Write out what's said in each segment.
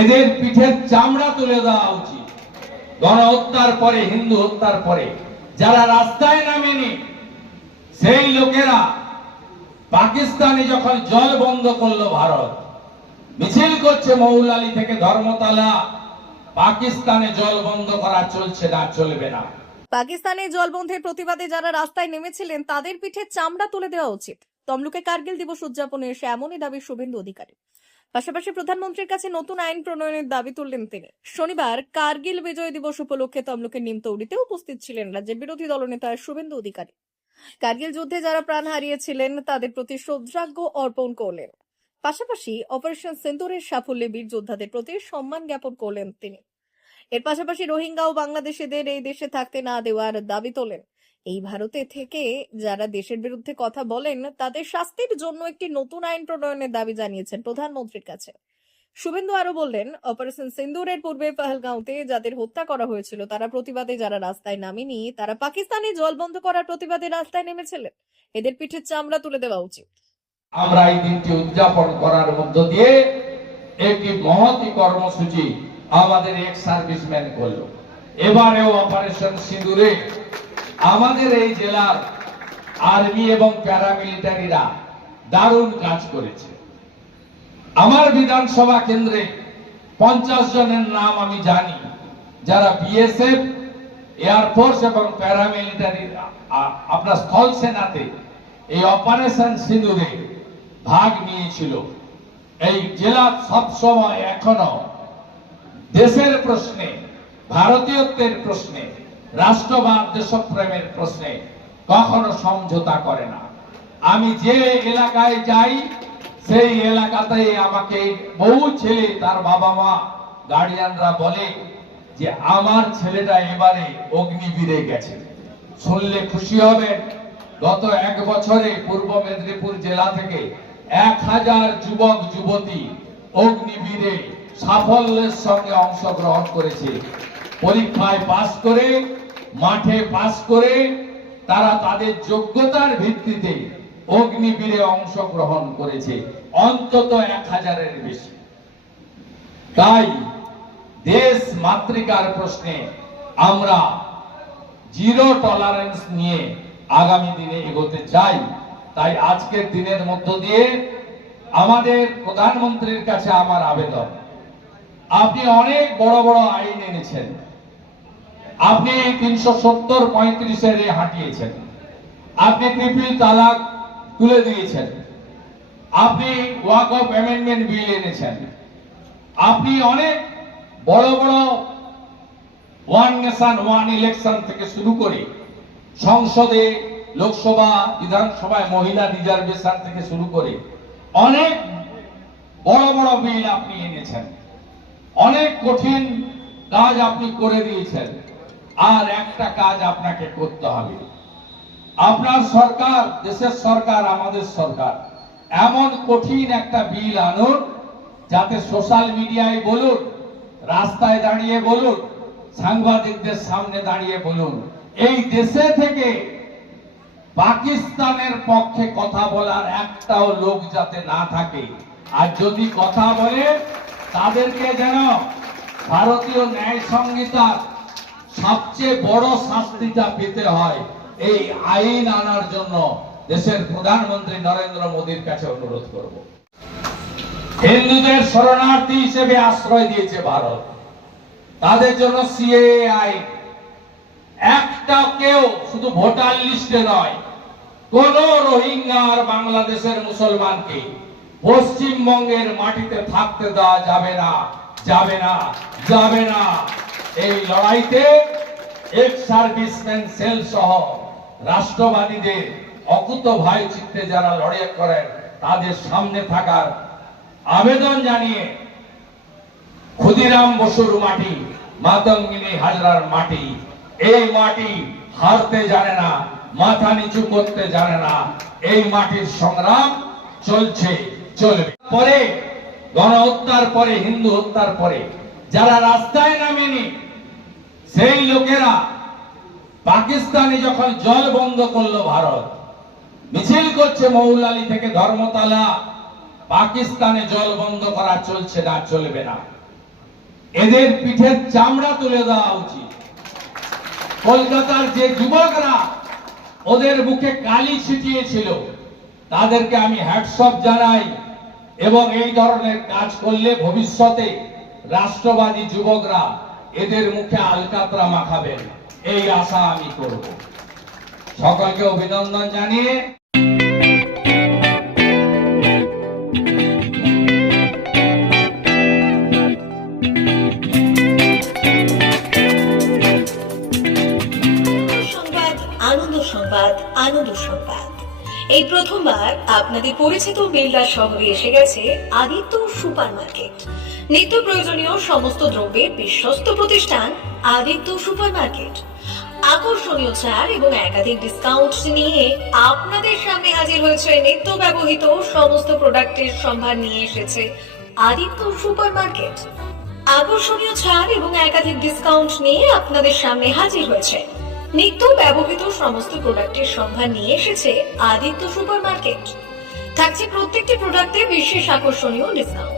এদের পিঠের চামড়া তুলে দেওয়া উচিত। গণহত্যার পরে, হিন্দু হত্যার পরে, যারা রাস্তায় নামেনি, সেই লোকেরা পাকিস্তানে যখন জল বন্ধ করল ভারত, মিছিল করছে মৌলালি থেকে ধর্মতলা, পাকিস্তানে জল বন্ধ করা চলছে না, চলবে না। পাকিস্তানে জলবন্ধের প্রতিবাদে যারা রাস্তায় নেমেছিলেন, তাদের পিঠে চামড়া তুলে দেওয়া উচিত। তমলুকে কার্গিল দিবস উদযাপনে এসে এমনই দাবি শুভেন্দু অধিকারী পাশাপাশি প্রধানমন্ত্রীর কাছে নতুন আইন প্রণয়নের দাবি তুললেন তিনি। শনিবার কার্গিল বিজয় দিবস উপলক্ষে তমলুকের নিমতৌড়িতে উপস্থিত ছিলেন রাজ্যের বিরোধী দলনেতা শুভেন্দু অধিকারী। কার্গিল যুদ্ধে যারা প্রাণ হারিয়েছিলেন, তাদের প্রতি শ্রদ্ধার্ঘ্য অর্পণ করলেন। পাশাপাশি অপারেশন সিন্দুরের সাফল্যে বীর যোদ্ধাদের প্রতি সম্মান জ্ঞাপন করলেন তিনি। এর পাশাপাশি রোহিঙ্গা ও বাংলাদেশিদের এই দেশে থাকতে না দেওয়ার দাবি তোলেন এই ভারতে থেকে যারা দেশের বিরুদ্ধে কথা বলেন, তাদের শাস্তির জন্য একটি নতুন আইন প্রণয়নের দাবি জানিয়েছেন প্রধানমন্ত্রীর কাছে। শুভেন্দু আরও বললেন, অপারেশন সিন্দুরের পূর্বে পহলগাঁওতে যাদের হত্যা করা হয়েছিল, তারা প্রতিবাদে যারা রাস্তায় নামেনি, তারা পাকিস্তানি জল বন্ধ করার প্রতিবাদে রাস্তায় নেমেছিলেন। এদের পিঠের চামড়া তুলে দেওয়া উচিত। আমরা এই দিনটি উদযাপন করার মধ্য দিয়ে একটি মহতি কর্মসূচি আমাদের এক্স সার্ভিসম্যান করল। এবারেও অপারেশন সিঁদুরে আমাদের এই জেলার আর্মি এবং প্যারামিলিটারিরা দারুণ কাজ করেছে। আমার বিধানসভা কেন্দ্রে পঞ্চাশ জনের নাম আমি জানি, যারা বিএসএফ এয়ারফোর্স এবং প্যারামিলিটারি আপনার স্থল সেনাতে এই অপারেশন সিঁদুরে ভাগ নিয়েছিল। এই জেলা সবসময় এখনও দেশের প্রশ্নে, ভারতীয়ত্বের প্রশ্নে রাষ্ট্রবাদ দেশপ্রেমের প্রশ্নে কখনো সমঝোতা করে না। আমি যে এলাকায় যাই, সেই এলাকাতে আমাকে বহু ছেলে তার বাবা মা গার্ডিয়ানরা বলে যে, আমার ছেলেটা এবারে অগ্নিবীরে গেছে। শুনলে খুশি হবেন, গত এক বছরে পূর্ব মেদিনীপুর জেলা থেকে এক হাজার যুবক, যুবতী অগ্নিবীরে সাফল্যের সঙ্গে অংশগ্রহণ করেছে। পরীক্ষায় পাশ করে মাঠে পাশ করে তারা তাদের যোগ্যতার ভিত্তিতে অগ্নিবীরে অংশগ্রহণ করেছে, অন্তত এক হাজারের বেশি। তাই দেশ মাতৃকার প্রশ্নে আমরা জিরো টলারেন্স নিয়ে আগামী দিনে এগোতে চাই। তাই আজকের দিনের মধ্য দিয়ে আমাদের প্রধানমন্ত্রীর কাছে আমার আবেদন। আপনি অনেক বড় বড় আইন এনেছেন। আপনি তিনশো সত্তর পঁয়ত্রিশের হাঁটিয়েছেন। আপনি ট্রিপল তালাক তুলে দিয়েছেন। আপনি ওয়াক অফ অ্যামেন্ডমেন্ট বিল এনেছেন। আপনি অনেক বড় বড় ওয়ান নেশন, ওয়ান ইলেকশন থেকে শুরু করে সংসদে, লোকসভা, বিধানসভায় মহিলা রিজার্ভেশন থেকে শুরু করে অনেক বড় বড় বিল আপনি এনেছেন। অনেক কঠিন কাজ আপনি করে দিয়েছেন। আর একটা কাজ আপনাকে করতে হবে। আপনার সরকার, দেশের সরকার, আমাদের সরকার, এমন কঠিন একটা বিল আনুন, যাতে সোশ্যাল মিডিয়ায় বলুন, রাস্তায় দাঁড়িয়ে বলুন, সাংবাদিকদের সামনে দাঁড়িয়ে বলুন, এই দেশে থেকে পাকিস্তানের পক্ষে কথা বলার একটাও লোক যাতে না থাকে। আর যদি কথা বলে, তাদেরকে যেন ভারতীয় ন্যায় সংহিতার সবচেয়ে বড় শাস্তিটা পেতে হয় এই আইন আনার জন্য দেশের প্রধানমন্ত্রী নরেন্দ্র মোদীর কাছে অনুরোধ করব। হিন্দুদের শরণার্থী হিসেবে আশ্রয় দিয়েছে ভারত। তাদের জন্য সিএ আইন। একটা কেউ শুধু ভোটার লিস্টে নয়, কোন রোহিঙ্গা আর বাংলাদেশের মুসলমানকে পশ্চিমবঙ্গের মাটিতে থাকতে দেওয়া যাবে না যাবে না যাবে না। এই লড়াইতে এক্স সার্ভিসম্যান সেল সহ রাষ্ট্রবাদীদের অকুত ভাই চিত্তে যারা লড়াই করেন, তাদের সামনে থাকার আবেদন জানিয়ে ক্ষুদিরাম বসুর মাটি, মাতঙ্গিনী হাজরার মাটি, এই মাটি হারতে জানে না, মাথা নিচু করতে জানে না, এই মাটির সংগ্রাম চলছে, চলবে। পরে গণহত্যার পরে, হিন্দু হত্যার পরে যারা রাস্তায় নামেনি, সেই লোকেরা পাকিস্তানে যখন জল বন্ধ করল ভারত, মিছিল করছে মৌলালি থেকে ধর্মতলা, পাকিস্তানে জল বন্ধ করা চলছে না, চলবে না। এদের পিঠের চামড়া তুলে দেওয়া উচিত। কলকাতার যে যুবকরা ওদের মুখে কালি ছিটিয়েছিল, তাদেরকে আমি হ্যাটসঅপ জানাই, এবং এই ধরনের কাজ করলে ভবিষ্যতে রাষ্ট্রবাদী যুবকরা এদের মুখে আলকাতরা মাখাবেন। এই আশা আমি করব। সকলকে অভিনন্দন জানিয়ে এই প্রথমবার আপনাদের পরিচিত বিল্ডার শহরে এসে গেছে আদিত্য সুপার মার্কেট নিত্য প্রয়োজনীয় সমস্ত দ্রব্যের বিশ্বস্ত প্রতিষ্ঠান আদিত্য সুপার মার্কেট আকর্ষণীয় ছাড় এবং একাধিক ডিসকাউন্ট নিয়ে আপনাদের সামনে হাজির হয়েছে নিত্য ব্যবহৃত সমস্ত প্রোডাক্টের সম্ভার নিয়ে এসেছে আদিত্য সুপার মার্কেট আকর্ষণীয় ছাড় এবং একাধিক ডিসকাউন্ট নিয়ে আপনাদের সামনে হাজির হয়েছে নিত্য ব্যবহৃত সমস্ত প্রোডাক্টের সম্ভার নিয়ে এসেছে আদিত্য সুপার মার্কেট থাকছে প্রত্যেকটি প্রোডাক্টে বিশেষ আকর্ষণীয় ডিসকাউন্ট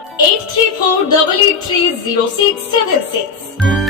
834 0676.